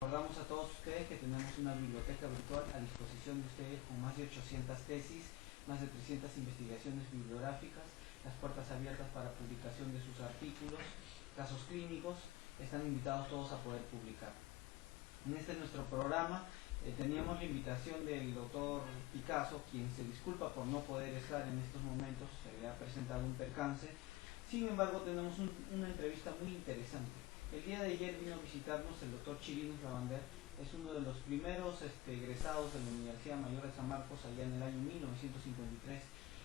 Recordamos a todos ustedes que tenemos una biblioteca virtual a disposición de ustedes con más de 800 tesis, más de 300 investigaciones bibliográficas, las puertas abiertas para publicación de sus artículos, casos clínicos. Están invitados todos a poder publicar. En este nuestro programa teníamos la invitación del doctor Picasso, quien se disculpa por no poder estar en estos momentos, se le ha presentado un percance. Sin embargo, tenemos una entrevista muy interesante. El día de ayer vino a visitarnos el doctor Chirinos Lavander, es uno de los primeros egresados de la Universidad Mayor de San Marcos allá en el año 1953.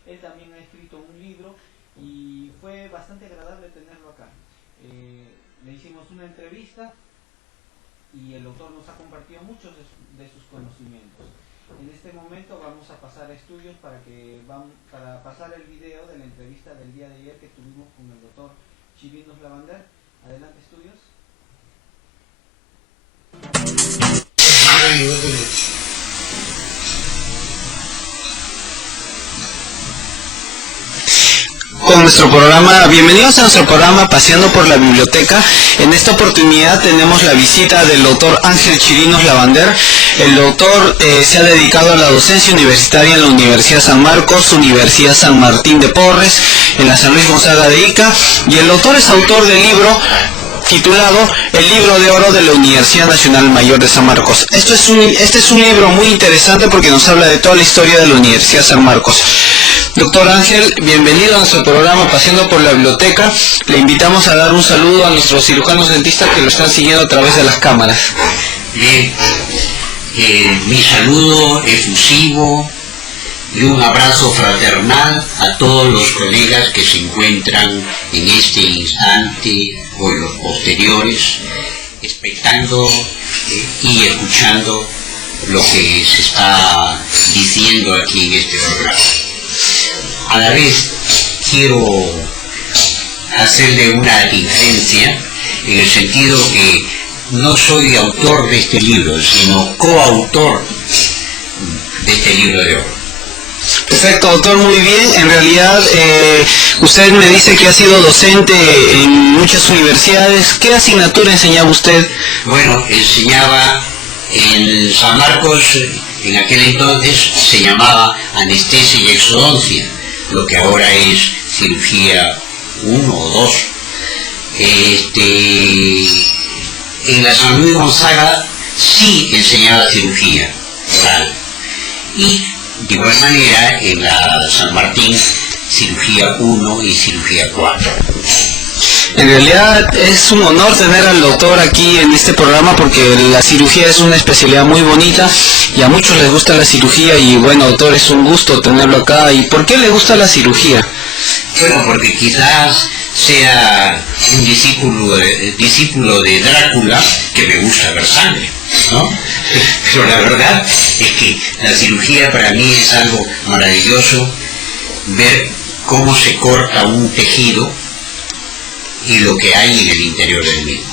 Él también ha escrito un libro y fue bastante agradable tenerlo acá. Le hicimos una entrevista y el doctor nos ha compartido muchos de sus conocimientos. En este momento vamos a pasar a estudios para pasar el video de la entrevista del día de ayer que tuvimos con el doctor Chirinos Lavander. Adelante, estudios. Con nuestro programa, bienvenidos a nuestro programa Paseando por la Biblioteca. En esta oportunidad tenemos la visita del doctor Ángel Chirinos Lavander. El doctor se ha dedicado a la docencia universitaria en la Universidad San Marcos, Universidad San Martín de Porres, en la San Luis Gonzaga de Ica, y el doctor es autor del libro titulado El Libro de Oro de la Universidad Nacional Mayor de San Marcos. Este es un libro muy interesante porque nos habla de toda la historia de la Universidad San Marcos. Doctor Ángel, bienvenido a nuestro programa Paseando por la Biblioteca. Le invitamos a dar un saludo a nuestros cirujanos dentistas que lo están siguiendo a través de las cámaras. Bien, mi saludo efusivo y un abrazo fraternal a todos los colegas que se encuentran en este instante o en los posteriores, expectando y escuchando lo que se está diciendo aquí en este programa. A la vez quiero hacerle una diferencia en el sentido que no soy autor de este libro, sino coautor de este libro de oro. Perfecto, doctor, muy bien. En realidad, usted me dice que ha sido docente en muchas universidades. ¿Qué asignatura enseñaba usted? Bueno, enseñaba en San Marcos, en aquel entonces se llamaba anestesia y exodoncia, lo que ahora es cirugía 1 o 2. En la San Luis Gonzaga sí enseñaba cirugía oral. Y de igual manera en la San Martín, cirugía 1 y cirugía 4. En realidad es un honor tener al doctor aquí en este programa porque la cirugía es una especialidad muy bonita y a muchos les gusta la cirugía y bueno, doctor, es un gusto tenerlo acá. ¿Y por qué le gusta la cirugía? Bueno, porque quizás sea un discípulo de Drácula que me gusta ver sangre, ¿no? Pero la verdad es que la cirugía para mí es algo maravilloso, ver cómo se corta un tejido y lo que hay en el interior del mismo.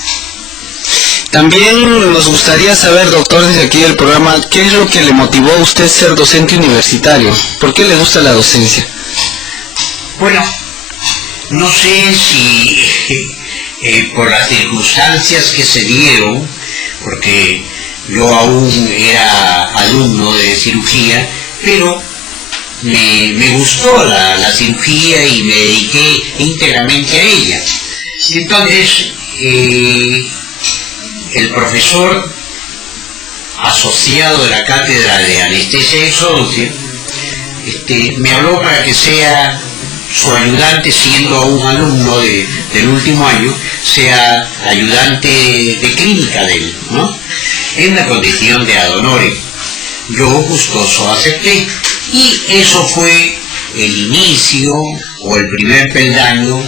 También nos gustaría saber, doctor, desde aquí del programa, ¿qué es lo que le motivó a usted ser docente universitario? ¿Por qué le gusta la docencia? Bueno, no sé si por las circunstancias que se dieron, porque yo aún era alumno de cirugía, pero me gustó la cirugía y me dediqué íntegramente a ella. Entonces, el profesor asociado de la cátedra de anestesia y exodoncia me habló para que sea su ayudante, siendo aún alumno del último año, sea ayudante de clínica de él, ¿no? En la condición de ad honorem. Yo gustoso acepté y eso fue el inicio o el primer peldaño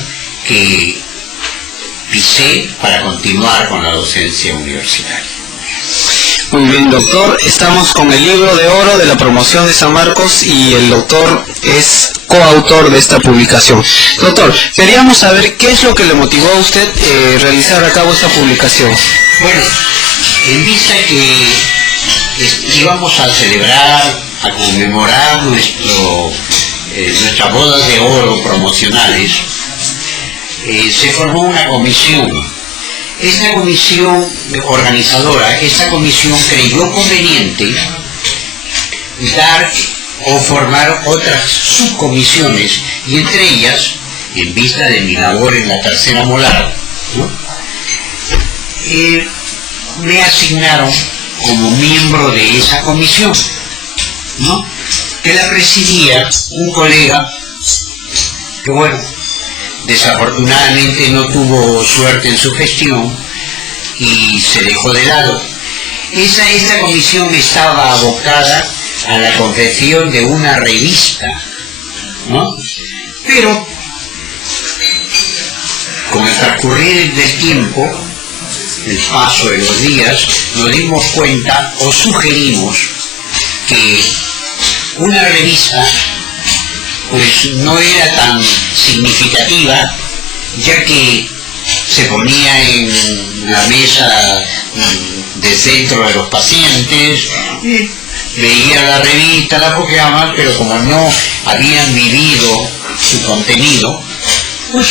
que pisé para continuar con la docencia universitaria. Muy bien, doctor, estamos con el libro de oro de la promoción de San Marcos y el doctor es coautor de esta publicación. Doctor, queríamos saber qué es lo que le motivó a usted realizar a cabo esta publicación. Bueno, en vista que íbamos a celebrar, a conmemorar nuestras bodas de oro promocionales, se formó una comisión esta comisión organizadora, esta comisión creyó conveniente dar o formar otras subcomisiones, y entre ellas, en vista de mi labor en la tercera molar, ¿no?, me asignaron como miembro de esa comisión, ¿no?, que la presidía un colega que, bueno, desafortunadamente no tuvo suerte en su gestión y se dejó de lado. Esta comisión estaba abocada a la confección de una revista, ¿no?, pero con el transcurrir del tiempo, el paso de los días, nos dimos cuenta o sugerimos que una revista pues no era tan significativa, ya que se ponía en la mesa de centro de los pacientes, y veía la revista, la hojeaban, pero como no habían vivido su contenido, pues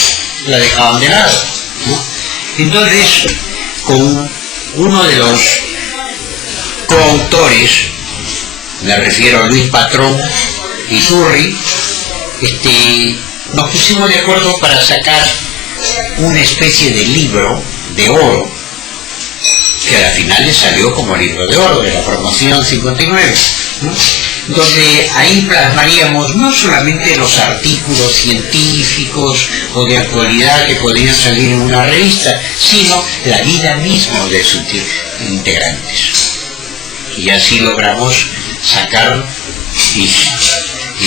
la dejaban de lado, ¿no? Entonces, con uno de los coautores, me refiero a Luis Patrón y Turri, nos pusimos de acuerdo para sacar una especie de libro de oro, que a la final le salió como libro de oro de la promoción 59, ¿no?, donde ahí plasmaríamos no solamente los artículos científicos o de actualidad que podrían salir en una revista, sino la vida misma de sus integrantes. Y así logramos sacar y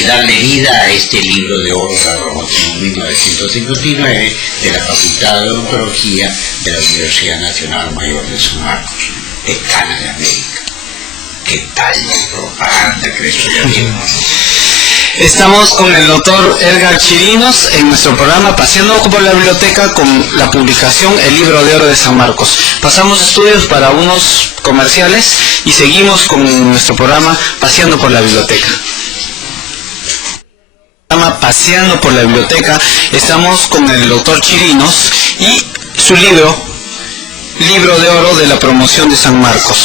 darle vida a este libro de oro de la promoción 1959 de la Facultad de Odontología de la Universidad Nacional Mayor de San Marcos, decana de América. ¿Qué tal propaganda que le estoy haciendo? Estamos con el doctor Edgar Chirinos en nuestro programa Paseando por la Biblioteca con la publicación El Libro de Oro de San Marcos. Pasamos estudios para unos comerciales y seguimos con nuestro programa Paseando por la Biblioteca. Paseando por la Biblioteca, estamos con el doctor Chirinos y su libro de Oro de la promoción de San Marcos.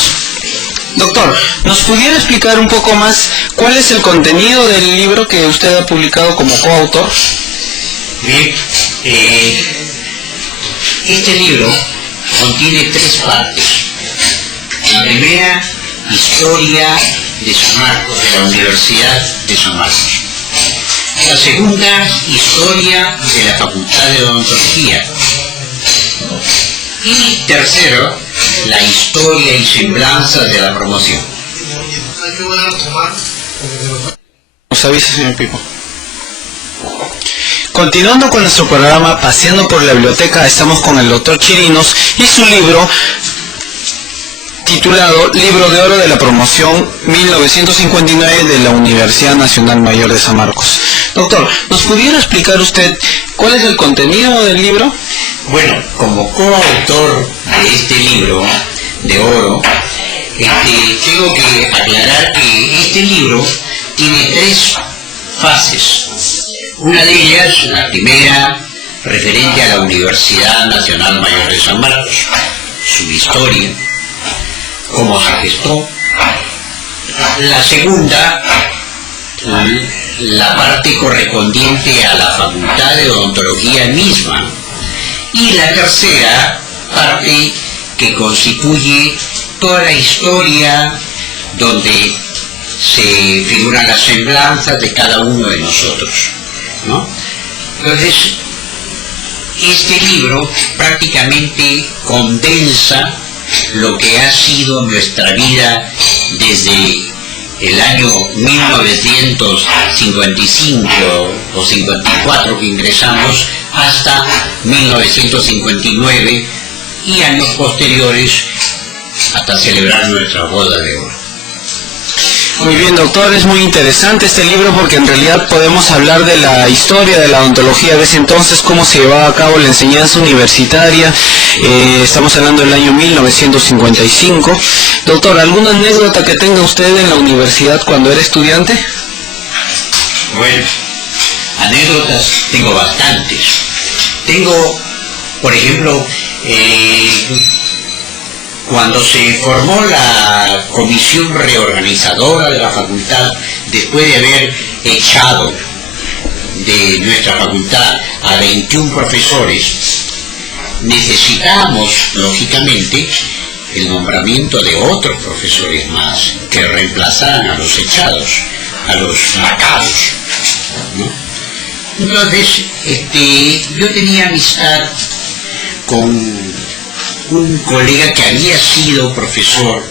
Doctor, ¿nos pudiera explicar un poco más cuál es el contenido del libro que usted ha publicado como coautor? Bien, este libro contiene 3 partes. La primera, historia de San Marcos, de la Universidad de San Marcos. La segunda, historia de la Facultad de Odontología. Y tercero, la historia y semblanza de la promoción. Nos avisa, señor Pipo. Continuando con nuestro programa Paseando por la Biblioteca, estamos con el doctor Chirinos y su libro titulado Libro de Oro de la promoción 1959 de la Universidad Nacional Mayor de San Marcos. Doctor, ¿nos pudiera explicar usted cuál es el contenido del libro? Bueno, como coautor de este libro de oro, tengo que aclarar que este libro tiene 3 fases. Una de ellas, la primera, referente a la Universidad Nacional Mayor de San Marcos, su historia, cómo se gestó. La segunda, la parte correspondiente a la Facultad de Odontología misma. Y la tercera parte, que constituye toda la historia donde se figuran las semblanzas de cada uno de nosotros, ¿no? Entonces, este libro prácticamente condensa lo que ha sido nuestra vida desde el año 1955 o 54 que ingresamos hasta 1959 y años posteriores hasta celebrar nuestra boda de oro. Muy bien, doctor, es muy interesante este libro porque en realidad podemos hablar de la historia de la odontología de ese entonces, cómo se llevaba a cabo la enseñanza universitaria. Estamos hablando del año 1955. Doctor, ¿alguna anécdota que tenga usted en la universidad cuando era estudiante? Bueno, anécdotas tengo bastantes. Tengo, por ejemplo, Cuando se formó la comisión reorganizadora de la facultad, después de haber echado de nuestra facultad a 21 profesores, necesitamos, lógicamente, el nombramiento de otros profesores más que reemplazaran a los echados, a los vacados, ¿no? Entonces, yo tenía amistad con un colega que había sido profesor,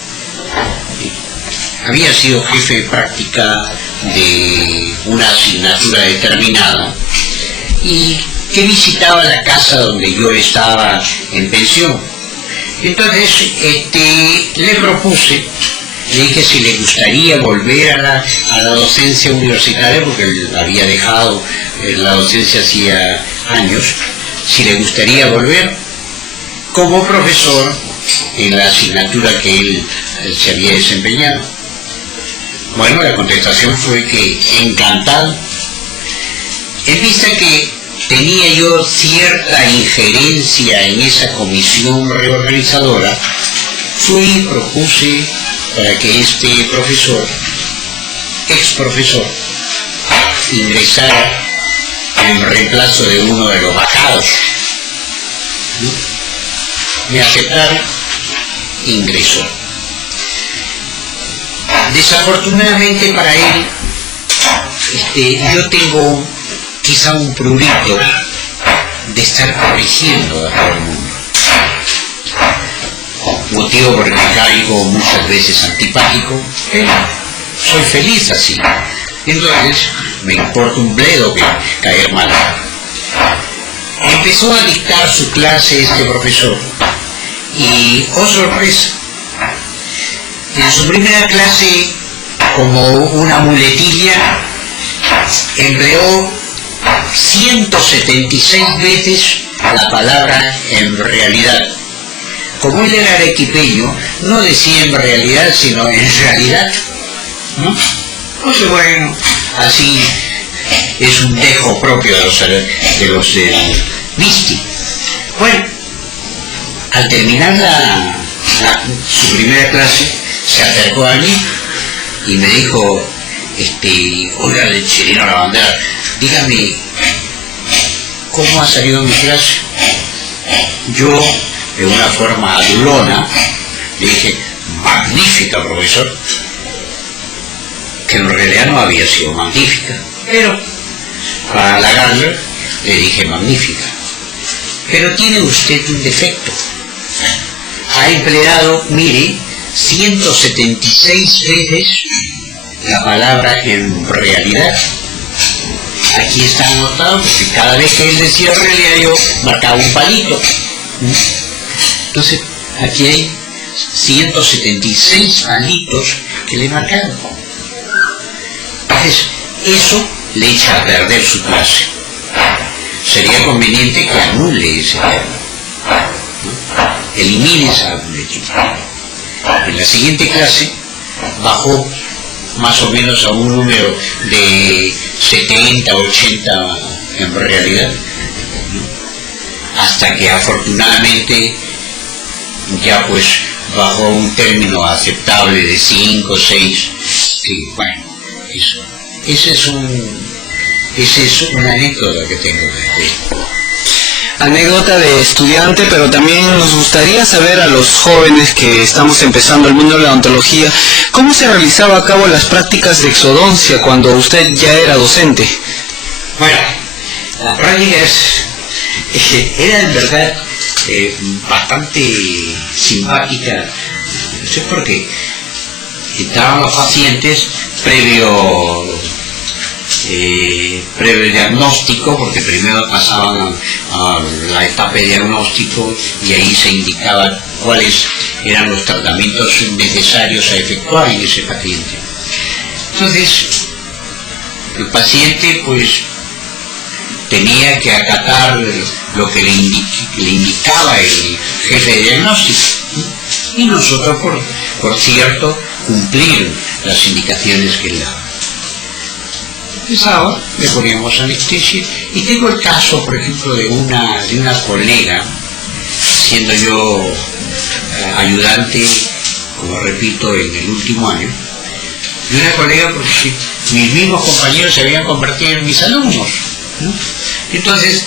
había sido jefe de práctica de una asignatura determinada y que visitaba la casa donde yo estaba en pensión. Entonces le propuse, le dije si le gustaría volver a la docencia universitaria, porque él había dejado la docencia hacía años, si le gustaría volver como profesor en la asignatura que él se había desempeñado. Bueno, la contestación fue que encantado. En vista que tenía yo cierta injerencia en esa comisión reorganizadora, fui y propuse para que este profesor, ex profesor, ingresara en reemplazo de uno de los vacados. Me aceptaron, ingresó. Desafortunadamente para él, yo tengo quizá un prurito de estar corrigiendo a todo el mundo, motivo por el que caigo muchas veces antipático, pero soy feliz así. Entonces me importa un bledo que caer mal. Empezó a dictar su clase este profesor y, oh sorpresa, en su primera clase, como una muletilla, empleó 176 veces la palabra en realidad. Como él era arequipeño, no decía en realidad, sino en realidad, ¿no? Entonces, bueno, así es un dejo propio de los Misti. Bueno, al terminar su primera clase, se acercó a mí y me dijo, oiga, el Chirino Lavander, dígame, ¿cómo ha salido mi clase? Yo, de una forma adulona, le dije, magnífica, profesor, que en realidad no había sido magnífica, pero para halagarle le dije magnífica. Pero tiene usted un defecto. Ha empleado, mire, 176 veces la palabra en realidad. Aquí está anotado, porque cada vez que él decía realidad yo marcaba un palito. Entonces, aquí hay 176 palitos que le marcaron. Entonces, eso le echa a perder su clase. Sería conveniente que anule ese término, ¿no? Elimine esa muletilla. En la siguiente clase bajó más o menos a un número de 70, 80 en realidad, ¿no? Hasta que afortunadamente ya pues bajó a un término aceptable de 5, 6, sí, bueno, eso. Esa es una anécdota que tengo de él. Anécdota de estudiante, pero también nos gustaría saber a los jóvenes que estamos empezando el mundo de la odontología, ¿cómo se realizaba a cabo las prácticas de exodoncia cuando usted ya era docente? Bueno, las prácticas eran en verdad bastante simpáticas, no sé por qué. Entraban los pacientes previo diagnóstico, porque primero pasaban a la etapa de diagnóstico y ahí se indicaba cuáles eran los tratamientos necesarios a efectuar en ese paciente. Entonces, el paciente pues tenía que acatar lo que le indicaba el jefe de diagnóstico, y nosotros, por cierto, cumplir las indicaciones que él daba. Empezaba, le poníamos anestesia, y tengo el caso, por ejemplo, de una colega siendo yo ayudante, como repito, en el último año, y una colega, porque mis mismos compañeros se habían convertido en mis alumnos, ¿no? Entonces,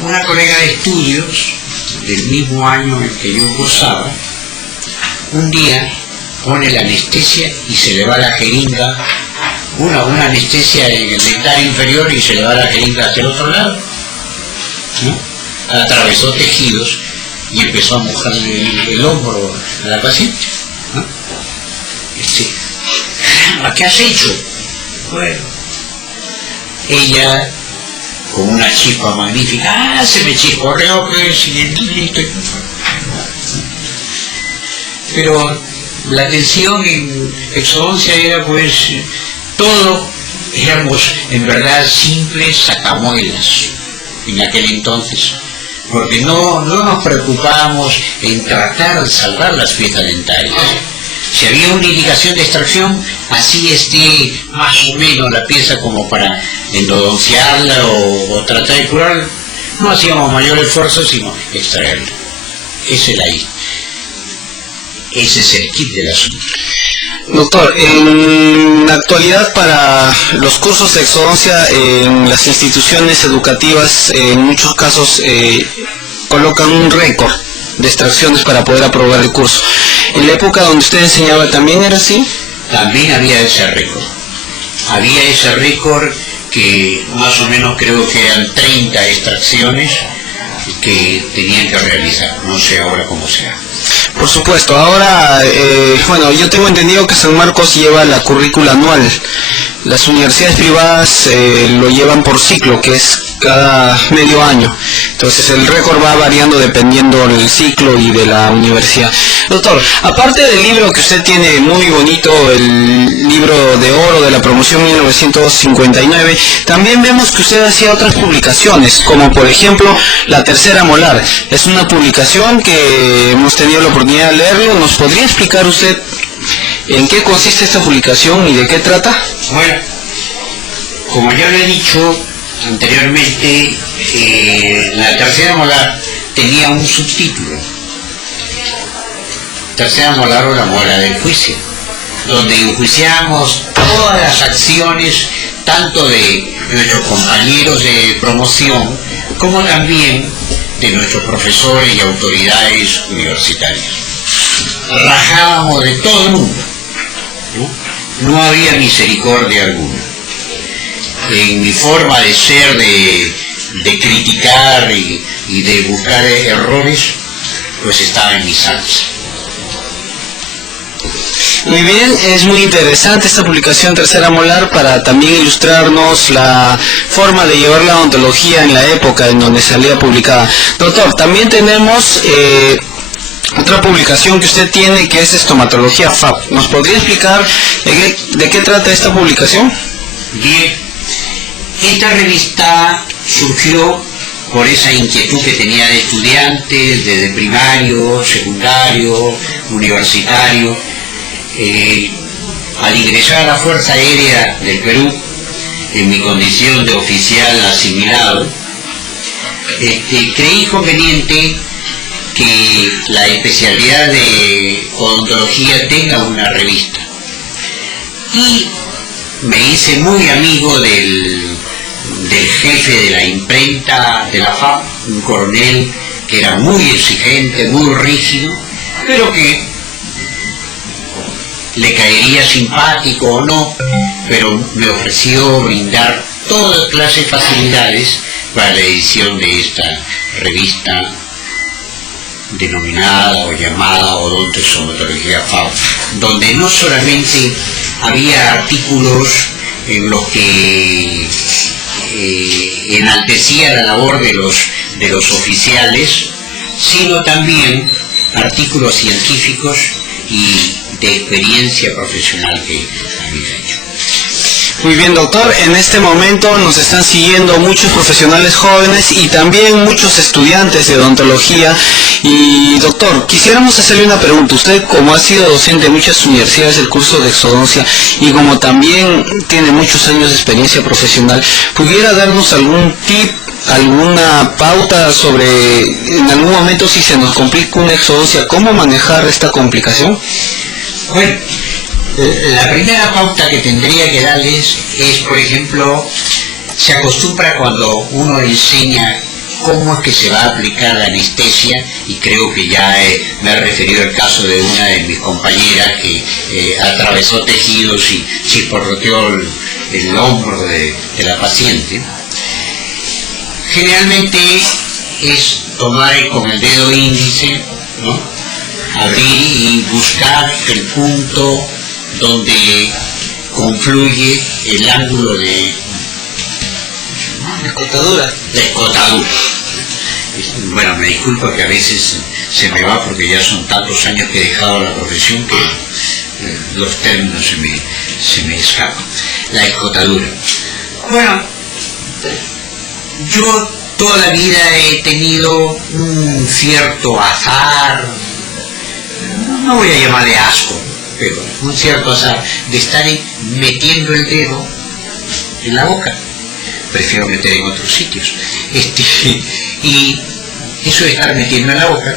una colega de estudios del mismo año en que yo cursaba, un día pone la anestesia y se le va la jeringa, una anestesia en el dental inferior y se le va la jeringa hacia el otro lado, ¿no? Atravesó tejidos y empezó a mojarle el hombro a la paciente, ¿no? ¿Qué has hecho? Bueno, ella, con una chispa magnífica, se me chisporreó, pues, y listo. Pero la atención en exodoncia era, pues, todo, éramos en verdad simples sacamuelas en aquel entonces, porque no nos preocupábamos en tratar de salvar las piezas dentarias. Si había una indicación de extracción, así esté más o menos la pieza como para endodonciarla o tratar de curarla, no hacíamos mayor esfuerzo sino extraerla. Ese es el kit del asunto. Doctor, en la actualidad para los cursos de exodoncia en las instituciones educativas, en muchos casos colocan un récord de extracciones para poder aprobar el curso. ¿En la época donde usted enseñaba también era así? También había ese récord. Había ese récord que más o menos creo que eran 30 extracciones que tenían que realizar. No sé ahora cómo sea. Por supuesto, ahora, bueno, yo tengo entendido que San Marcos lleva la currícula anual. Las universidades privadas lo llevan por ciclo, que es cada medio año. Entonces el récord va variando dependiendo del ciclo y de la universidad. Doctor, aparte del libro que usted tiene muy bonito, el libro de oro de la promoción 1959, también vemos que usted hacía otras publicaciones, como por ejemplo La Tercera Molar. Es una publicación que hemos tenido la oportunidad de leerlo. ¿Nos podría explicar usted en qué consiste esta publicación y de qué trata? Bueno, como ya lo he dicho anteriormente, La Tercera Molar tenía un subtítulo: Tercera Molar o la mola del juicio, donde enjuiciamos todas las acciones tanto de nuestros compañeros de promoción como también de nuestros profesores y autoridades universitarias. Rajábamos de todo el mundo, no había misericordia alguna. En mi forma de ser, de criticar y de buscar errores, pues estaba en mi salsa. Muy bien, es muy interesante esta publicación Tercera Molar para también ilustrarnos la forma de llevar la odontología en la época en donde salía publicada. Doctor, también tenemos otra publicación que usted tiene, que es Estomatología FAP. ¿Nos podría explicar de qué trata esta publicación? Bien, esta revista surgió por esa inquietud que tenía de estudiantes, desde primario, secundario, universitario. Al ingresar a la Fuerza Aérea del Perú, en mi condición de oficial asimilado, creí conveniente que la especialidad de odontología tenga una revista. Y me hice muy amigo del jefe de la imprenta de la FAP, un coronel que era muy exigente, muy rígido, pero que le caería simpático o no, pero me ofreció brindar toda clase de facilidades para la edición de esta revista denominada o llamada Odontoestomatología FAP, donde no solamente había artículos en los que enaltecía la labor de los oficiales, sino también artículos científicos y de experiencia profesional que había hecho. Muy bien, doctor, en este momento nos están siguiendo muchos profesionales jóvenes y también muchos estudiantes de odontología. Y doctor, quisiéramos hacerle una pregunta. Usted, como ha sido docente de muchas universidades del curso de exodoncia y como también tiene muchos años de experiencia profesional, ¿pudiera darnos algún tip alguna pauta sobre, en algún momento si se nos complica una exodoncia, cómo manejar esta complicación? Bueno, la primera pauta que tendría que darles es, por ejemplo, se acostumbra cuando uno enseña cómo es que se va a aplicar la anestesia, y creo que ya me he referido al caso de una de mis compañeras que atravesó tejidos y chisporroteó el hombro de la paciente. Generalmente es tomar con el dedo índice, ¿no?, abrir y buscar el punto donde confluye el ángulo de escotadura. La escotadura. Bueno, me disculpo que a veces se me va porque ya son tantos años que he dejado la profesión que los términos se me escapan. La escotadura. Bueno, yo toda la vida he tenido un cierto azar, no voy a llamarle asco, pero un cierto azar de estar metiendo el dedo en la boca. Prefiero meter en otros sitios. Y eso de estar metiendo en la boca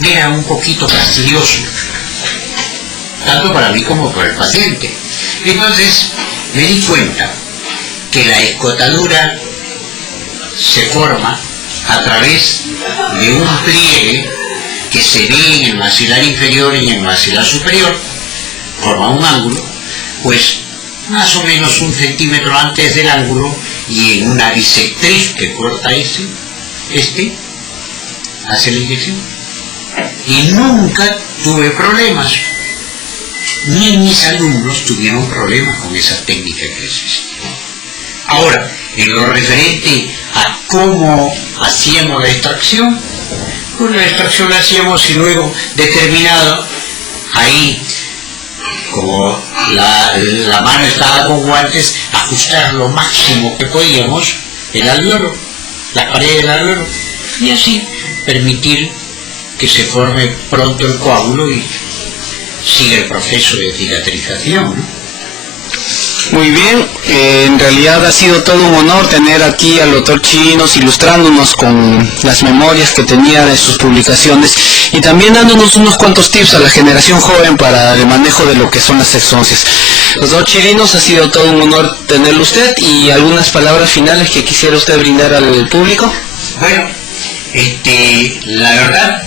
me era un poquito fastidioso, tanto para mí como para el paciente. Entonces me di cuenta que la escotadura se forma a través de un pliegue que se ve en el maxilar inferior y en el maxilar superior, forma un ángulo, pues más o menos 1 centímetro antes del ángulo, y en una bisectriz que corta hace la inyección. Y nunca tuve problemas, ni mis alumnos tuvieron problemas con esa técnica que existe. Ahora, en lo referente a cómo hacíamos la extracción, pues la extracción la hacíamos y luego determinado, ahí, como la mano estaba con guantes, ajustar lo máximo que podíamos el alveolo, la pared del alveolo, y así permitir que se forme pronto el coágulo y siga el proceso de cicatrización, ¿no? Muy bien, en realidad ha sido todo un honor tener aquí al doctor Chirinos ilustrándonos con las memorias que tenía de sus publicaciones y también dándonos unos cuantos tips a la generación joven para el manejo de lo que son las exoncias. Doctor Chirinos, ha sido todo un honor tenerlo usted, y algunas palabras finales que quisiera usted brindar al público. Bueno, la verdad,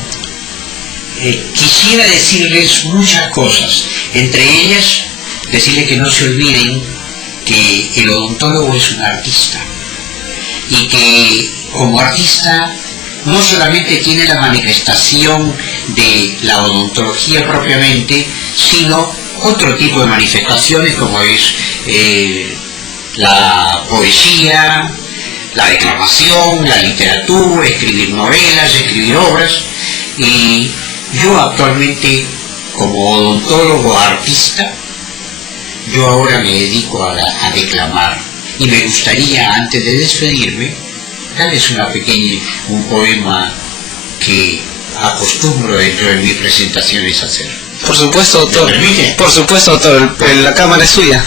quisiera decirles muchas cosas, entre ellas decirles que no se olviden que el odontólogo es un artista, y que como artista no solamente tiene la manifestación de la odontología propiamente, sino otro tipo de manifestaciones como es la poesía, la declamación, la literatura, escribir novelas, escribir obras. Y yo actualmente, como odontólogo artista, yo ahora me dedico a declamar, y me gustaría, antes de despedirme, darles un poema que acostumbro dentro de mis presentaciones a hacer. Por supuesto, doctor. ¿Me permite? Por supuesto, doctor. La cámara es suya.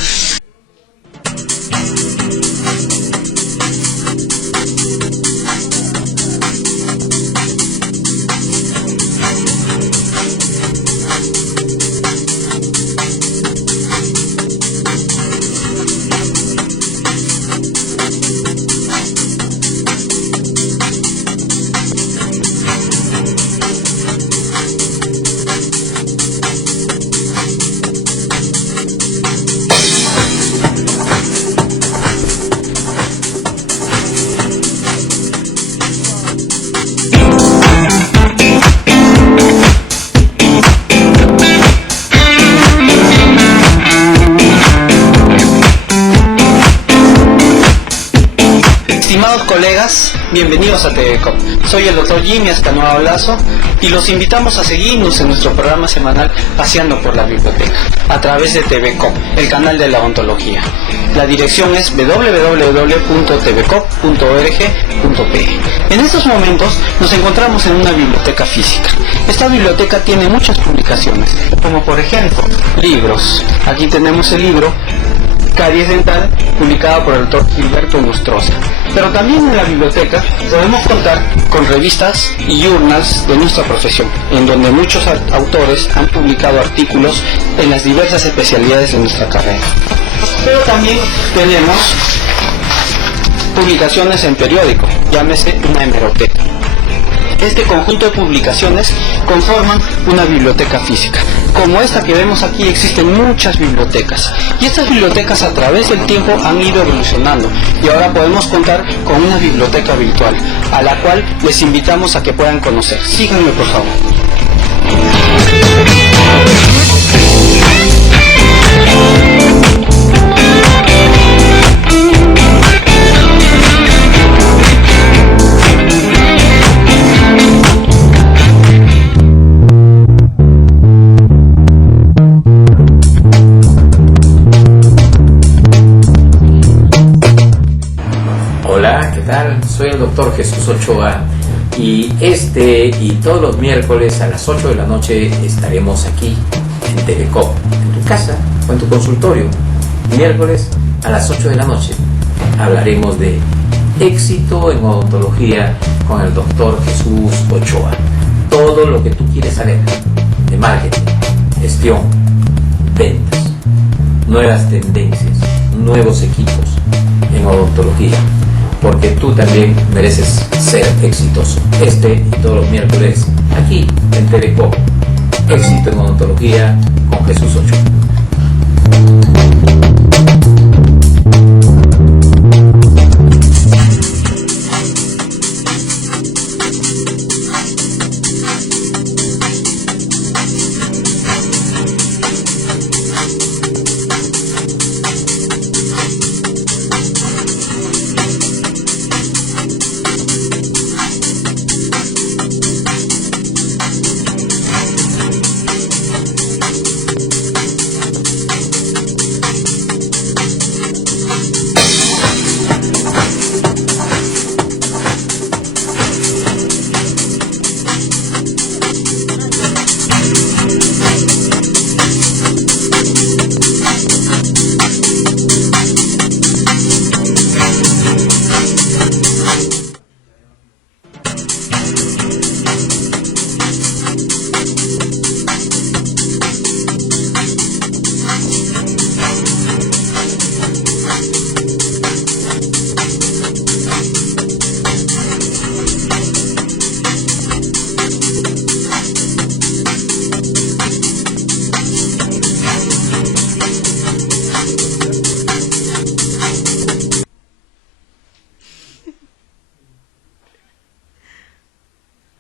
Estimados colegas, bienvenidos a TVCOP. Soy el doctor Jimmy Ascanoa Olazo y los invitamos a seguirnos en nuestro programa semanal Paseando por la Biblioteca a través de TVCOP, el canal de la odontología. La dirección es www.tvcop.org.pe. En estos momentos nos encontramos en una biblioteca física. Esta biblioteca tiene muchas publicaciones, como por ejemplo libros. Aquí tenemos el libro Caries dental, publicada por el doctor Gilberto Nostroza. Pero también en la biblioteca podemos contar con revistas y journals de nuestra profesión, en donde muchos autores han publicado artículos en las diversas especialidades de nuestra carrera. Pero también tenemos publicaciones en periódico, llámese una hemeroteca. Este conjunto de publicaciones conforman una biblioteca física. Como esta que vemos aquí, existen muchas bibliotecas, y estas bibliotecas a través del tiempo han ido evolucionando, y ahora podemos contar con una biblioteca virtual, a la cual les invitamos a que puedan conocer. Síganme, por favor. Hola, ¿qué tal? Soy el doctor Jesús Ochoa y y todos los miércoles a las 8 de la noche estaremos aquí en Telecop, en tu casa o en tu consultorio. Miércoles a las 8 de la noche hablaremos de éxito en odontología con el doctor Jesús Ochoa. Todo lo que tú quieres saber de marketing, gestión, ventas, nuevas tendencias, nuevos equipos en odontología, porque tú también mereces ser exitoso. Y todos los miércoles aquí en Telecop, éxito en odontología con Jesús Ochoa.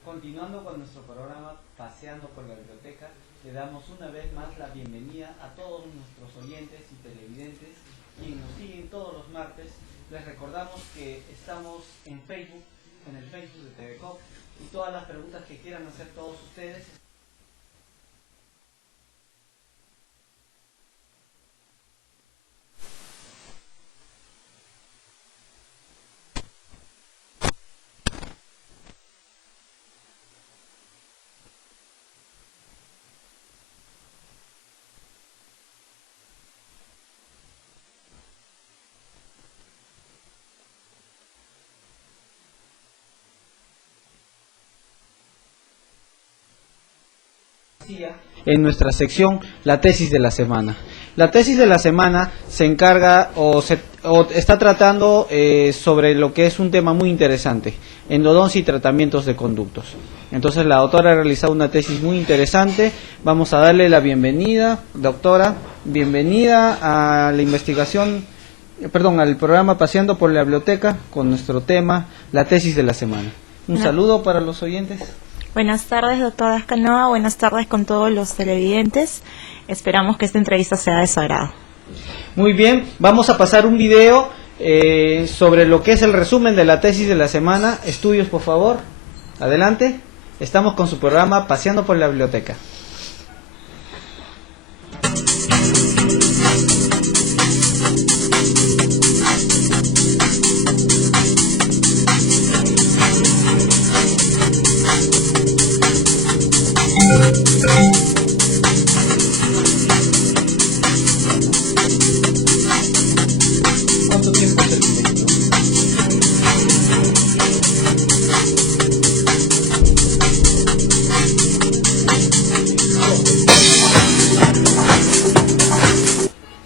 Continuando con nuestro programa Paseando por la Biblioteca, le damos una vez más la bienvenida a todos nuestros oyentes y televidentes, quienes nos siguen todos los martes. Les recordamos que estamos en Facebook, en el Facebook de TVCOP, y todas las preguntas que quieran hacer todos ustedes. En nuestra sección, la tesis de la semana. La tesis de la semana se encarga o está tratando sobre lo que es un tema muy interesante, endodoncia y tratamientos de conductos. Entonces la doctora ha realizado una tesis muy interesante. Vamos a darle la bienvenida, doctora, bienvenida a la investigación, al programa Paseando por la Biblioteca con nuestro tema, la tesis de la semana. Un saludo para los oyentes. Buenas tardes, doctora Escanoa. Buenas tardes con todos los televidentes. Esperamos que esta entrevista sea de su agrado. Muy bien, vamos a pasar un video sobre lo que es el resumen de la tesis de la semana. Estudios, por favor. Adelante. Estamos con su programa Paseando por la Biblioteca.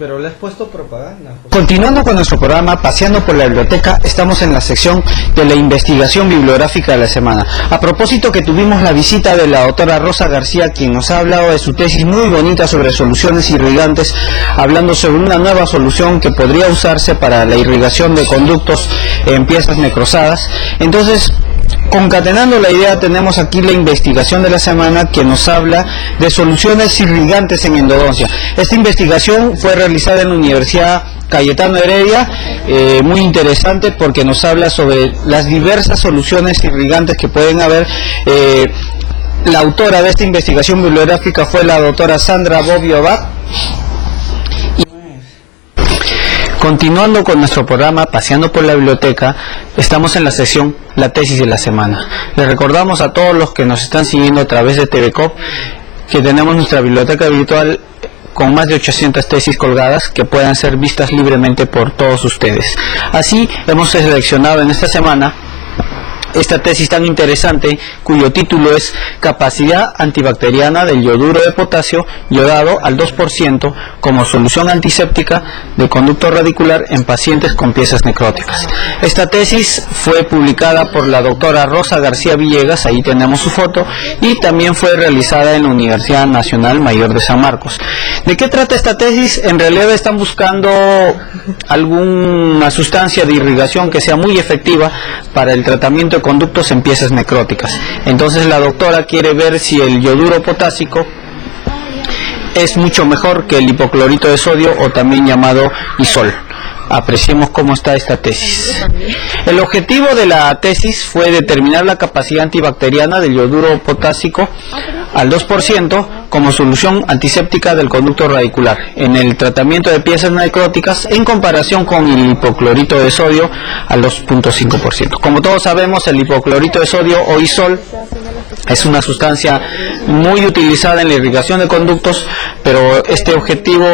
Pero le has puesto propaganda. Continuando con nuestro programa Paseando por la Biblioteca, estamos en la sección de la investigación bibliográfica de la semana. A propósito que tuvimos la visita de la doctora Rosa García, quien nos ha hablado de su tesis muy bonita sobre soluciones irrigantes, hablando sobre una nueva solución que podría usarse para la irrigación de conductos en piezas necrosadas. Entonces, concatenando la idea, tenemos aquí la investigación de la semana que nos habla de soluciones irrigantes en endodoncia. Esta investigación fue realizada en la Universidad Cayetano Heredia, muy interesante porque nos habla sobre las diversas soluciones irrigantes que pueden haber. La autora de esta investigación bibliográfica fue la doctora Sandra Bobbio Abad. Continuando con nuestro programa Paseando por la Biblioteca, estamos en la sección La tesis de la semana. Les recordamos a todos los que nos están siguiendo a través de TVCOP que tenemos nuestra biblioteca virtual con más de 800 tesis colgadas que puedan ser vistas libremente por todos ustedes. Así, hemos seleccionado en esta semana esta tesis tan interesante, cuyo título es Capacidad antibacteriana del yoduro de potasio yodado al 2% como solución antiséptica de conducto radicular en pacientes con piezas necróticas. Esta tesis fue publicada por la doctora Rosa García Villegas, ahí tenemos su foto, y también fue realizada en la Universidad Nacional Mayor de San Marcos. ¿De qué trata esta tesis? En realidad están buscando alguna sustancia de irrigación que sea muy efectiva para el tratamiento de conductos en piezas necróticas. Entonces la doctora quiere ver si el yoduro potásico es mucho mejor que el hipoclorito de sodio, o también llamado isol. Apreciemos cómo está esta tesis. El objetivo de la tesis fue determinar la capacidad antibacteriana del yoduro potásico al 2% como solución antiséptica del conducto radicular en el tratamiento de piezas necróticas en comparación con el hipoclorito de sodio al 2.5%. Como todos sabemos, el hipoclorito de sodio o isol es una sustancia muy utilizada en la irrigación de conductos, pero este objetivo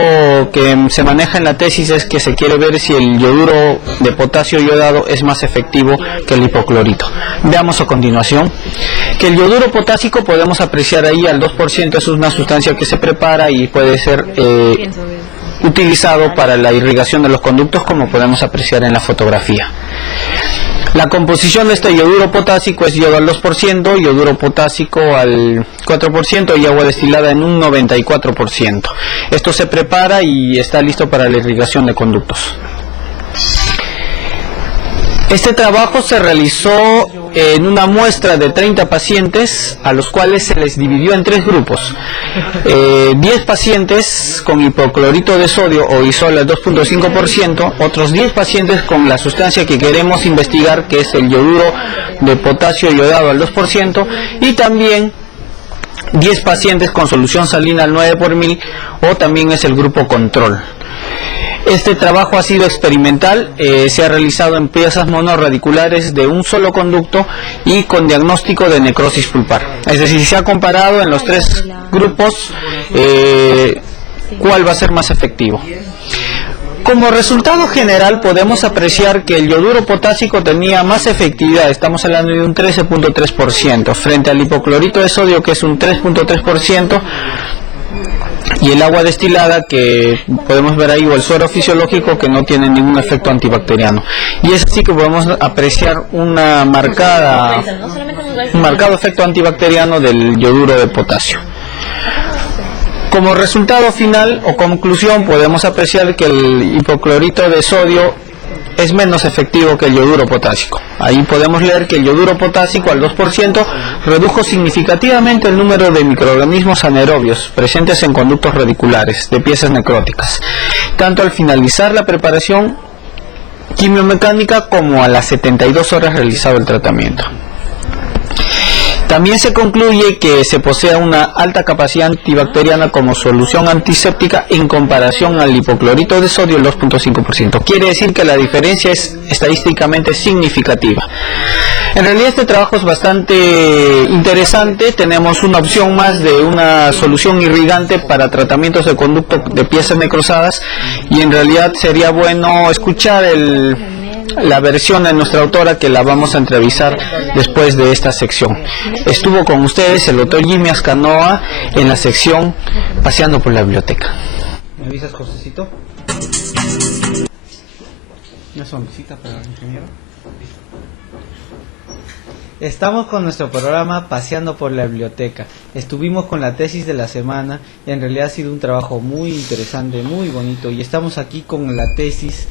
que se maneja en la tesis es que se quiere ver si el yoduro de potasio yodado es más efectivo que el hipoclorito. Veamos a continuación que el yoduro potásico podemos apreciar ahí al 2%, es una sustancia que se prepara y puede ser utilizado para la irrigación de los conductos, como podemos apreciar en la fotografía. La composición de este yoduro potásico es yodo al 2%, yoduro potásico al 4% y agua destilada en un 94%. Esto se prepara y está listo para la irrigación de conductos. Este trabajo se realizó en una muestra de 30 pacientes, a los cuales se les dividió en 3 grupos. 10 pacientes con hipoclorito de sodio o isol al 2.5%, otros 10 pacientes con la sustancia que queremos investigar, que es el yoduro de potasio yodado al 2%, y también 10 pacientes con solución salina al 9 por mil, o también es el grupo control. Este trabajo ha sido experimental, se ha realizado en piezas monorradiculares de un solo conducto y con diagnóstico de necrosis pulpar. Es decir, se ha comparado en los 3 grupos cuál va a ser más efectivo. Como resultado general podemos apreciar que el yoduro potásico tenía más efectividad, estamos hablando de un 13.3%, frente al hipoclorito de sodio, que es un 3.3%, y el agua destilada, que podemos ver ahí, o el suero fisiológico, que no tiene ningún efecto antibacteriano. Y es así que podemos apreciar un marcado efecto antibacteriano del yoduro de potasio. Como resultado final o conclusión, podemos apreciar que el hipoclorito de sodio es menos efectivo que el yoduro potásico. Ahí podemos leer que el yoduro potásico al 2% redujo significativamente el número de microorganismos anaerobios presentes en conductos radiculares de piezas necróticas, tanto al finalizar la preparación quimiomecánica como a las 72 horas realizado el tratamiento. También se concluye que se posee una alta capacidad antibacteriana como solución antiséptica en comparación al hipoclorito de sodio, el 2.5%. Quiere decir que la diferencia es estadísticamente significativa. En realidad este trabajo es bastante interesante. Tenemos una opción más de una solución irrigante para tratamientos de conducto de piezas necrosadas, y en realidad sería bueno escuchar la versión de nuestra autora, que la vamos a entrevistar después de esta sección. Estuvo con ustedes el doctor Jimmy Ascanoa en la sección Paseando por la Biblioteca. ¿Me avisas, Josecito? Una sonrisita para el ingeniero. Estamos con nuestro programa Paseando por la Biblioteca. Estuvimos con la tesis de la semana y en realidad ha sido un trabajo muy interesante, muy bonito. Y estamos aquí con la tesis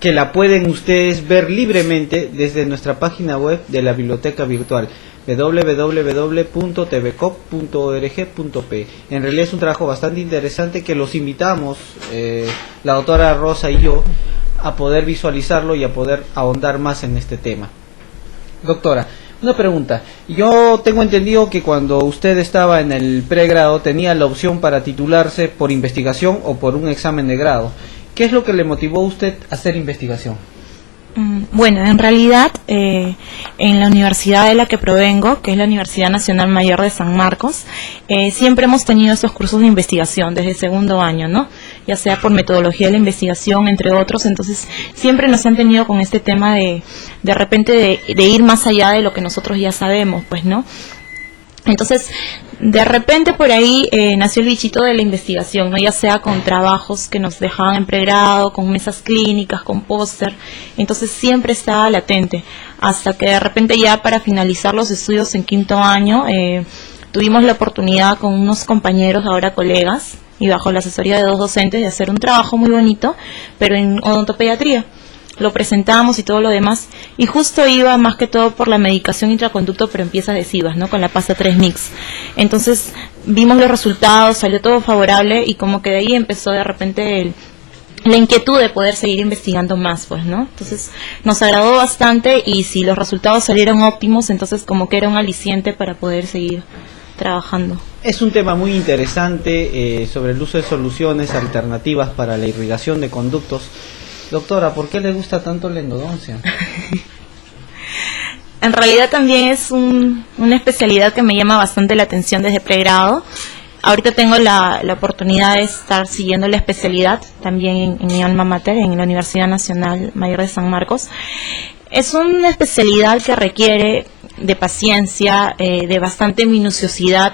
que la pueden ustedes ver libremente desde nuestra página web de la biblioteca virtual www.tvcop.org.p. En realidad es un trabajo bastante interesante que los invitamos, la doctora Rosa y yo, a poder visualizarlo y a poder ahondar más en este tema. Doctora, una pregunta. Yo tengo entendido que cuando usted estaba en el pregrado tenía la opción para titularse por investigación o por un examen de grado. ¿Qué es lo que le motivó a usted a hacer investigación? Bueno, en realidad en la universidad de la que provengo, que es la Universidad Nacional Mayor de San Marcos, siempre hemos tenido estos cursos de investigación desde segundo año, ¿no? Ya sea por metodología de la investigación, entre otros. Entonces siempre nos han tenido con este tema de repente de ir más allá de lo que nosotros ya sabemos, pues, ¿no? Entonces, de repente por ahí nació el bichito de la investigación, ¿no? Ya sea con trabajos que nos dejaban en pregrado, con mesas clínicas, con póster. Entonces siempre estaba latente, hasta que de repente ya para finalizar los estudios en quinto año, tuvimos la oportunidad con unos compañeros, ahora colegas, y bajo la asesoría de 2 docentes, de hacer un trabajo muy bonito, pero en odontopediatría. Lo presentamos y todo lo demás, y justo iba más que todo por la medicación intraconducto, pero en piezas adhesivas, ¿no? Con la pasta 3 mix. Entonces vimos los resultados, salió todo favorable, y como que de ahí empezó de repente la inquietud de poder seguir investigando más, pues, ¿no? Entonces nos agradó bastante, y si los resultados salieron óptimos, entonces como que era un aliciente para poder seguir trabajando. Es un tema muy interesante sobre el uso de soluciones alternativas para la irrigación de conductos. Doctora, ¿por qué le gusta tanto la endodoncia? En realidad también es una especialidad que me llama bastante la atención desde pregrado. Ahorita tengo la oportunidad de estar siguiendo la especialidad también en mi alma mater, en la Universidad Nacional Mayor de San Marcos. Es una especialidad que requiere de paciencia, de bastante minuciosidad.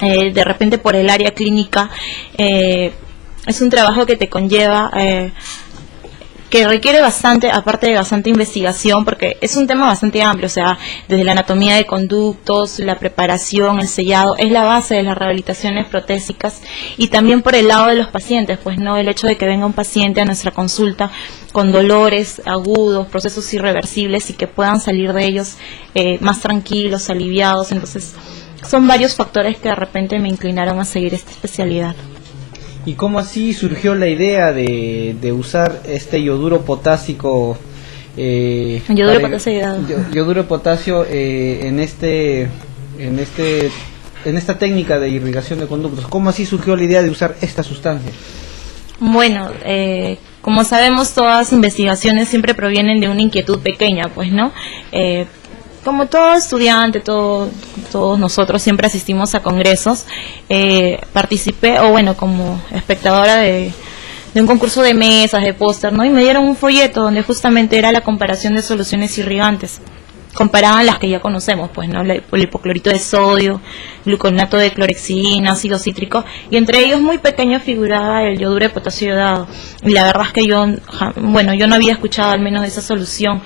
De repente por el área clínica es un trabajo que te conlleva... que requiere bastante, aparte de bastante investigación, porque es un tema bastante amplio, o sea, desde la anatomía de conductos, la preparación, el sellado, es la base de las rehabilitaciones protésicas, y también por el lado de los pacientes, pues no, el hecho de que venga un paciente a nuestra consulta con dolores agudos, procesos irreversibles, y que puedan salir de ellos más tranquilos, aliviados. Entonces, son varios factores que de repente me inclinaron a seguir esta especialidad. ¿Y cómo así surgió la idea de usar este yoduro potásico? Yoduro de potasio iodado. Yoduro de potasio en esta técnica de irrigación de conductos. ¿Cómo así surgió la idea de usar esta sustancia? Bueno, como sabemos, todas las investigaciones siempre provienen de una inquietud pequeña, pues, ¿no? Como todo estudiante, todos nosotros siempre asistimos a congresos. Participé, como espectadora de un concurso de mesas, de póster, ¿no? Y me dieron un folleto donde justamente era la comparación de soluciones irrigantes. Comparaban las que ya conocemos, pues, ¿no? El hipoclorito de sodio, gluconato de clorexidina, ácido cítrico, y entre ellos muy pequeño figuraba el yoduro de potasio iodado. Y la verdad es que yo no había escuchado al menos de esa solución.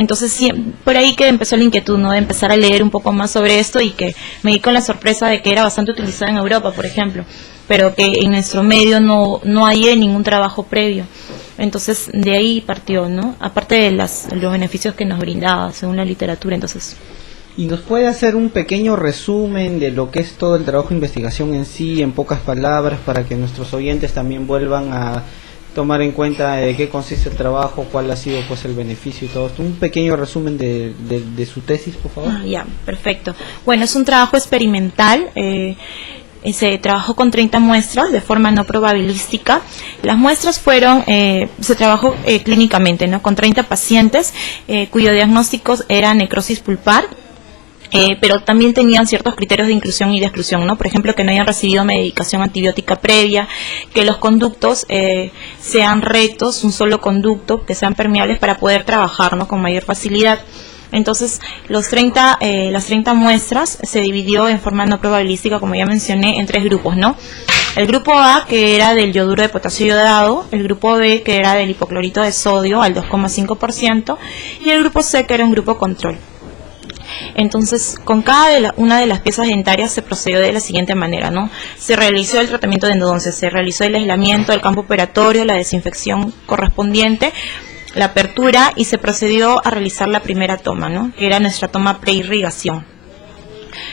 Entonces, sí, por ahí que empezó la inquietud, ¿no? De empezar a leer un poco más sobre esto, y que me di con la sorpresa de que era bastante utilizado en Europa, por ejemplo, pero que en nuestro medio no hay ningún trabajo previo. Entonces, de ahí partió, ¿no? Aparte de los beneficios que nos brindaba, según la literatura, entonces... ¿Y nos puede hacer un pequeño resumen de lo que es todo el trabajo de investigación en sí, en pocas palabras, para que nuestros oyentes también vuelvan a tomar en cuenta de qué consiste el trabajo, cuál ha sido pues el beneficio y todo esto? Un pequeño resumen de su tesis, por favor. Ya, perfecto. Bueno, es un trabajo experimental. Se trabajó con 30 muestras de forma no probabilística. Las muestras fueron, se trabajó clínicamente, ¿no? Con 30 pacientes cuyo diagnóstico era necrosis pulpar. Pero también tenían ciertos criterios de inclusión y de exclusión, ¿no? Por ejemplo, que no hayan recibido medicación antibiótica previa, que los conductos sean rectos, un solo conducto, que sean permeables para poder trabajar, ¿no? Con mayor facilidad. Entonces, las 30 muestras se dividió en forma no probabilística, como ya mencioné, en 3 grupos, ¿no? El grupo A, que era del yoduro de potasio iodado, el grupo B, que era del hipoclorito de sodio al 2,5%, y el grupo C, que era un grupo control. Entonces, con cada una de las piezas dentarias se procedió de la siguiente manera, ¿no? Se realizó el tratamiento de endodoncia, se realizó el aislamiento del campo operatorio, la desinfección correspondiente, la apertura, y se procedió a realizar la primera toma, ¿no? Que era nuestra toma preirrigación.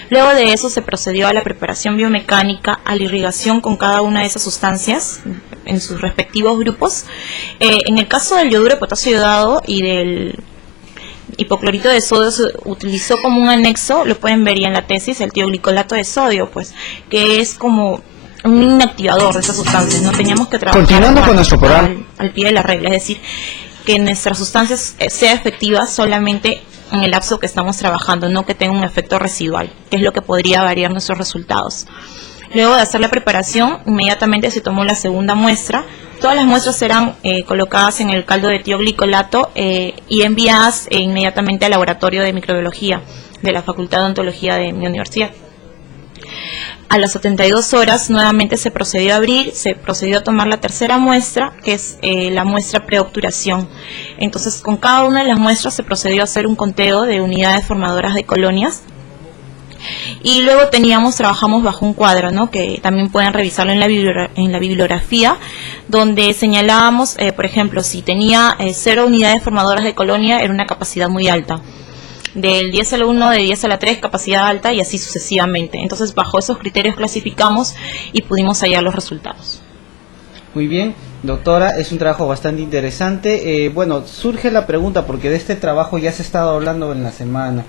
Luego de eso se procedió a la preparación biomecánica, a la irrigación con cada una de esas sustancias en sus respectivos grupos. En el caso del yoduro de potasio iodado y del hipoclorito de sodio se utilizó como un anexo, lo pueden ver ya en la tesis, el tioglicolato de sodio, pues, que es como un inactivador de esas sustancias, no teníamos que trabajar Continuando con nuestro programa al pie de la regla, es decir, que nuestras sustancias sea efectiva solamente en el lapso que estamos trabajando, no que tenga un efecto residual, que es lo que podría variar nuestros resultados. Luego de hacer la preparación, inmediatamente se tomó la segunda muestra. Todas las muestras serán colocadas en el caldo de tioglicolato y enviadas inmediatamente al laboratorio de microbiología de la Facultad de Odontología de mi universidad. A las 72 horas nuevamente se procedió a abrir, se procedió a tomar la tercera muestra, que es la muestra preobturación. Entonces, con cada una de las muestras se procedió a hacer un conteo de unidades formadoras de colonias. Y luego trabajamos bajo un cuadro, ¿no? Que también pueden revisarlo en la bibliografía, donde señalábamos, por ejemplo, si tenía 0 unidades formadoras de colonia, era una capacidad muy alta. Del 10 a la 1, de 10 a la 3, capacidad alta, y así sucesivamente. Entonces, bajo esos criterios clasificamos y pudimos hallar los resultados. Muy bien, doctora, es un trabajo bastante interesante. Bueno, surge la pregunta, porque de este trabajo ya se ha estado hablando en la semana.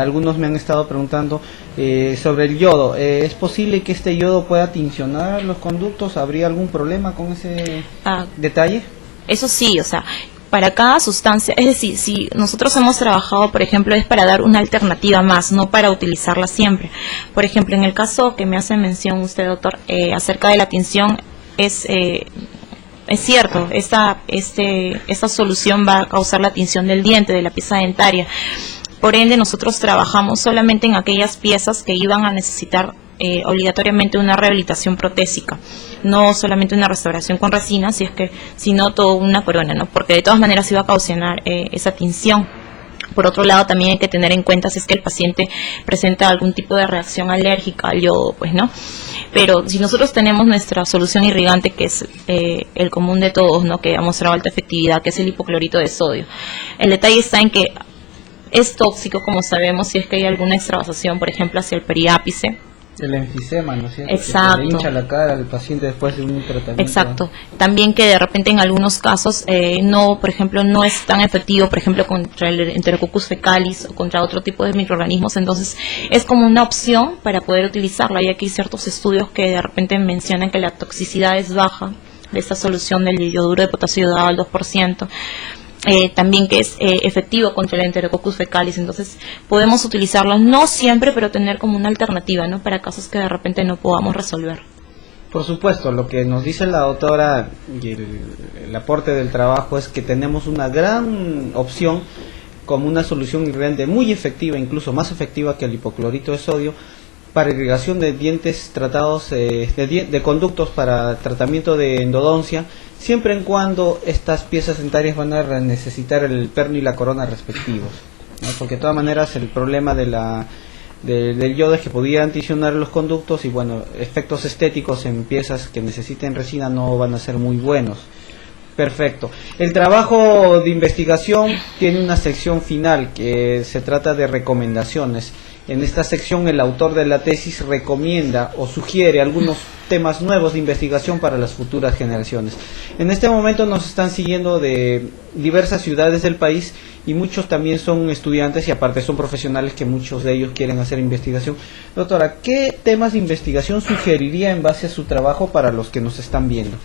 Algunos me han estado preguntando sobre el yodo. ¿Es posible que este yodo pueda tincionar los conductos? ¿Habría algún problema con ese detalle? Eso sí, o sea, para cada sustancia, es decir, si nosotros hemos trabajado, por ejemplo, es para dar una alternativa más, no para utilizarla siempre. Por ejemplo, en el caso que me hace mención usted, doctor, acerca de la tinción, es cierto, esta solución va a causar la tinción del diente, de la pieza dentaria. Por ende, nosotros trabajamos solamente en aquellas piezas que iban a necesitar obligatoriamente una rehabilitación protésica, no solamente una restauración con resina, sino toda una corona, ¿no? Porque de todas maneras iba a causar esa tinción. Por otro lado, también hay que tener en cuenta si es que el paciente presenta algún tipo de reacción alérgica al yodo, pues, ¿no? Pero si nosotros tenemos nuestra solución irrigante, que es el común de todos, ¿no? Que ha mostrado alta efectividad, que es el hipoclorito de sodio. El detalle está en que es tóxico, como sabemos, si es que hay alguna extravasación, por ejemplo, hacia el periápice. El enfisema, ¿no es cierto? Exacto. Que se le hincha la cara al paciente después de un tratamiento. Exacto. También que de repente en algunos casos por ejemplo, no es tan efectivo, por ejemplo, contra el Enterococcus fecalis o contra otro tipo de microorganismos. Entonces, es como una opción para poder utilizarla, ya que hay ciertos estudios que de repente mencionan que la toxicidad es baja de esta solución del yoduro de potasio iodado al 2%. También que es efectivo contra el Enterococcus fecalis. Entonces podemos utilizarlo, no siempre, pero tener como una alternativa, ¿no? Para casos que de repente no podamos resolver. Por supuesto, lo que nos dice la doctora y el aporte del trabajo es que tenemos una gran opción como una solución irrigante muy efectiva, incluso más efectiva que el hipoclorito de sodio, para irrigación de dientes tratados, de conductos para tratamiento de endodoncia, siempre en cuando estas piezas dentarias van a necesitar el perno y la corona respectivos, ¿no? Porque de todas maneras el problema del yodo es que podían tincionar los conductos y bueno, efectos estéticos en piezas que necesiten resina no van a ser muy buenos. Perfecto. El trabajo de investigación tiene una sección final que se trata de recomendaciones. En esta sección el autor de la tesis recomienda o sugiere algunos temas nuevos de investigación para las futuras generaciones. En este momento nos están siguiendo de diversas ciudades del país y muchos también son estudiantes y aparte son profesionales que muchos de ellos quieren hacer investigación. Doctora, ¿qué temas de investigación sugeriría en base a su trabajo para los que nos están viendo?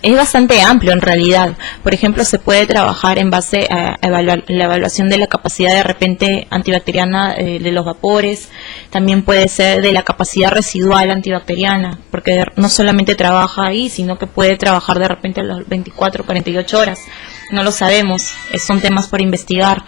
Es bastante amplio en realidad. Por ejemplo, se puede trabajar en base a la evaluación de la capacidad de repente antibacteriana de los vapores, también puede ser de la capacidad residual antibacteriana, porque no solamente trabaja ahí, sino que puede trabajar de repente a las 24 o 48 horas, no lo sabemos, son temas por investigar.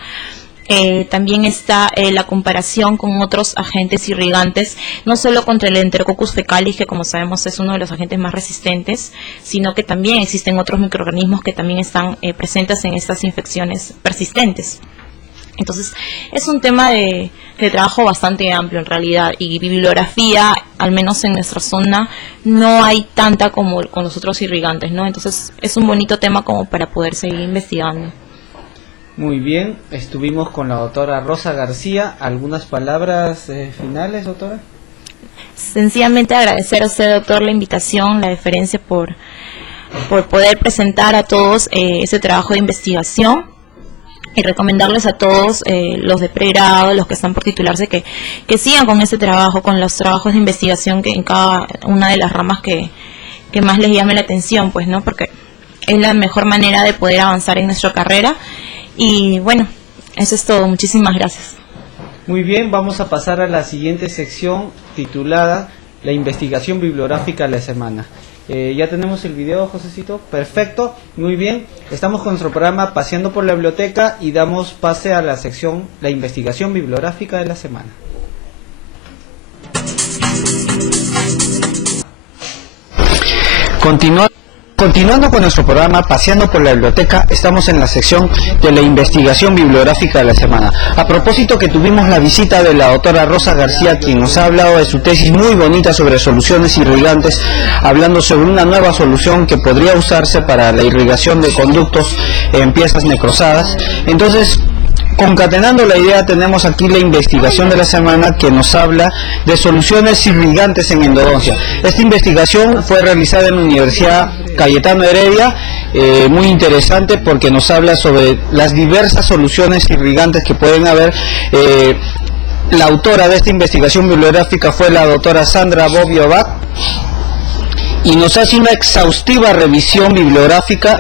También está la comparación con otros agentes irrigantes, no solo contra el Enterococcus fecalis, que como sabemos es uno de los agentes más resistentes, sino que también existen otros microorganismos que también están presentes en estas infecciones persistentes. Entonces, es un tema de trabajo bastante amplio en realidad, y bibliografía, al menos en nuestra zona, no hay tanta como con los otros irrigantes, ¿no? Entonces, es un bonito tema como para poder seguir investigando. Muy bien, estuvimos con la doctora Rosa García. ¿Algunas palabras finales, doctora? Sencillamente agradecer a usted, doctor, la invitación, la deferencia por poder presentar a todos ese trabajo de investigación, y recomendarles a todos los de pregrado, los que están por titularse, que sigan con ese trabajo, con los trabajos de investigación que en cada una de las ramas que más les llame la atención, pues, ¿no? Porque es la mejor manera de poder avanzar en nuestra carrera. Y bueno, eso es todo. Muchísimas gracias. Muy bien, vamos a pasar a la siguiente sección titulada La investigación bibliográfica de la semana. Ya tenemos el video, Josecito. Perfecto, muy bien. Estamos con nuestro programa Paseando por la Biblioteca y damos pase a la sección La investigación bibliográfica de la semana. Continuando con nuestro programa Paseando por la Biblioteca, estamos en la sección de la investigación bibliográfica de la semana. A propósito que tuvimos la visita de la doctora Rosa García, quien nos ha hablado de su tesis muy bonita sobre soluciones irrigantes, hablando sobre una nueva solución que podría usarse para la irrigación de conductos en piezas necrosadas. Entonces, concatenando la idea, tenemos aquí la investigación de la semana que nos habla de soluciones irrigantes en endodoncia. Esta investigación fue realizada en la Universidad Cayetano Heredia, muy interesante porque nos habla sobre las diversas soluciones irrigantes que pueden haber. La autora de esta investigación bibliográfica fue la doctora Sandra Bobbio-Bach, y nos hace una exhaustiva revisión bibliográfica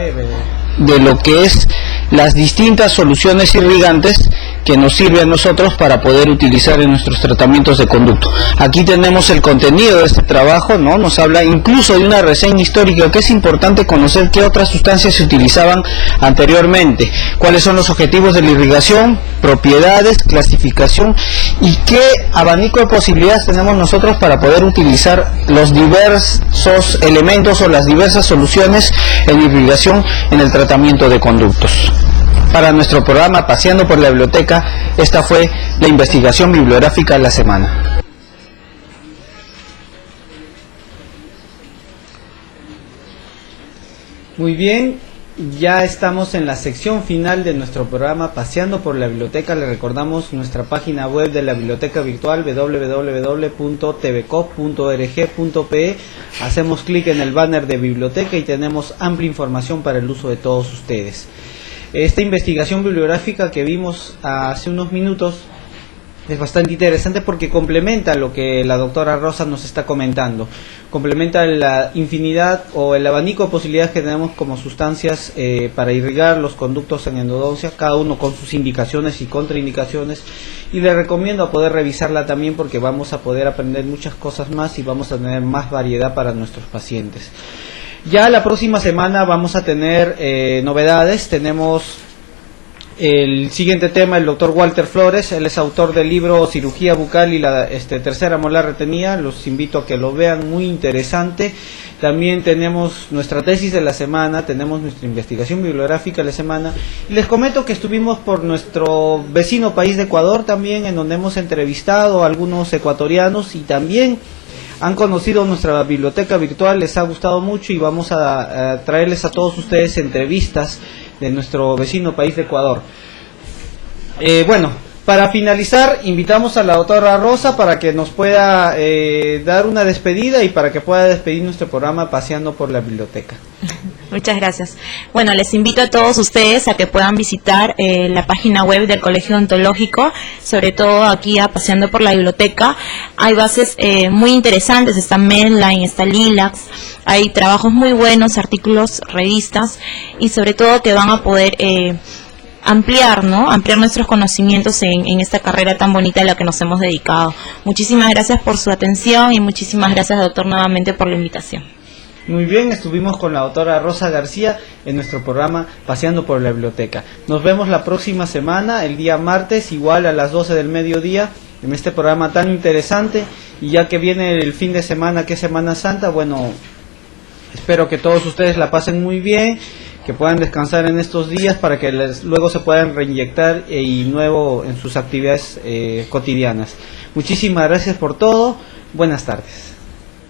de lo que es las distintas soluciones irrigantes que nos sirven a nosotros para poder utilizar en nuestros tratamientos de conducto. Aquí tenemos el contenido de este trabajo, ¿no? Nos habla incluso de una reseña histórica, que es importante conocer qué otras sustancias se utilizaban anteriormente, cuáles son los objetivos de la irrigación, propiedades, clasificación y qué abanico de posibilidades tenemos nosotros para poder utilizar los diversos elementos o las diversas soluciones en irrigación en el tratamiento de conductos. Para nuestro programa Paseando por la Biblioteca, esta fue la investigación bibliográfica de la semana. Muy bien, ya estamos en la sección final de nuestro programa Paseando por la Biblioteca. Le recordamos nuestra página web de la biblioteca virtual, www.tvcop.org.pe. Hacemos clic en el banner de biblioteca y tenemos amplia información para el uso de todos ustedes. Esta investigación bibliográfica que vimos hace unos minutos es bastante interesante porque complementa lo que la doctora Rosa nos está comentando. Complementa la infinidad o el abanico de posibilidades que tenemos como sustancias para irrigar los conductos en endodoncia, cada uno con sus indicaciones y contraindicaciones. Y le recomiendo a poder revisarla también porque vamos a poder aprender muchas cosas más y vamos a tener más variedad para nuestros pacientes. Ya la próxima semana vamos a tener novedades. Tenemos el siguiente tema, el doctor Walter Flores. Él es autor del libro Cirugía Bucal y la tercera molar retenida. Los invito a que lo vean, muy interesante. También tenemos nuestra tesis de la semana, tenemos nuestra investigación bibliográfica de la semana. Y les comento que estuvimos por nuestro vecino país de Ecuador también, en donde hemos entrevistado a algunos ecuatorianos y también han conocido nuestra biblioteca virtual, les ha gustado mucho y vamos a traerles a todos ustedes entrevistas de nuestro vecino país de Ecuador. Bueno, para finalizar, invitamos a la doctora Rosa para que nos pueda dar una despedida y para que pueda despedir nuestro programa Paseando por la Biblioteca. Muchas gracias. Bueno, les invito a todos ustedes a que puedan visitar la página web del Colegio Odontológico, sobre todo aquí a Paseando por la Biblioteca. Hay bases muy interesantes, está Medline, está Lilacs, hay trabajos muy buenos, artículos, revistas y sobre todo que van a poder ampliar nuestros conocimientos en esta carrera tan bonita a la que nos hemos dedicado. Muchísimas gracias por su atención y muchísimas gracias, doctor, nuevamente por la invitación. Muy bien, estuvimos con la doctora Rosa García en nuestro programa Paseando por la Biblioteca. Nos vemos la próxima semana, el día martes, igual a las 12 del mediodía, en este programa tan interesante. Y ya que viene el fin de semana, que es Semana Santa, bueno, espero que todos ustedes la pasen muy bien, que puedan descansar en estos días para que luego se puedan reinyectar y nuevo en sus actividades cotidianas. Muchísimas gracias por todo. Buenas tardes.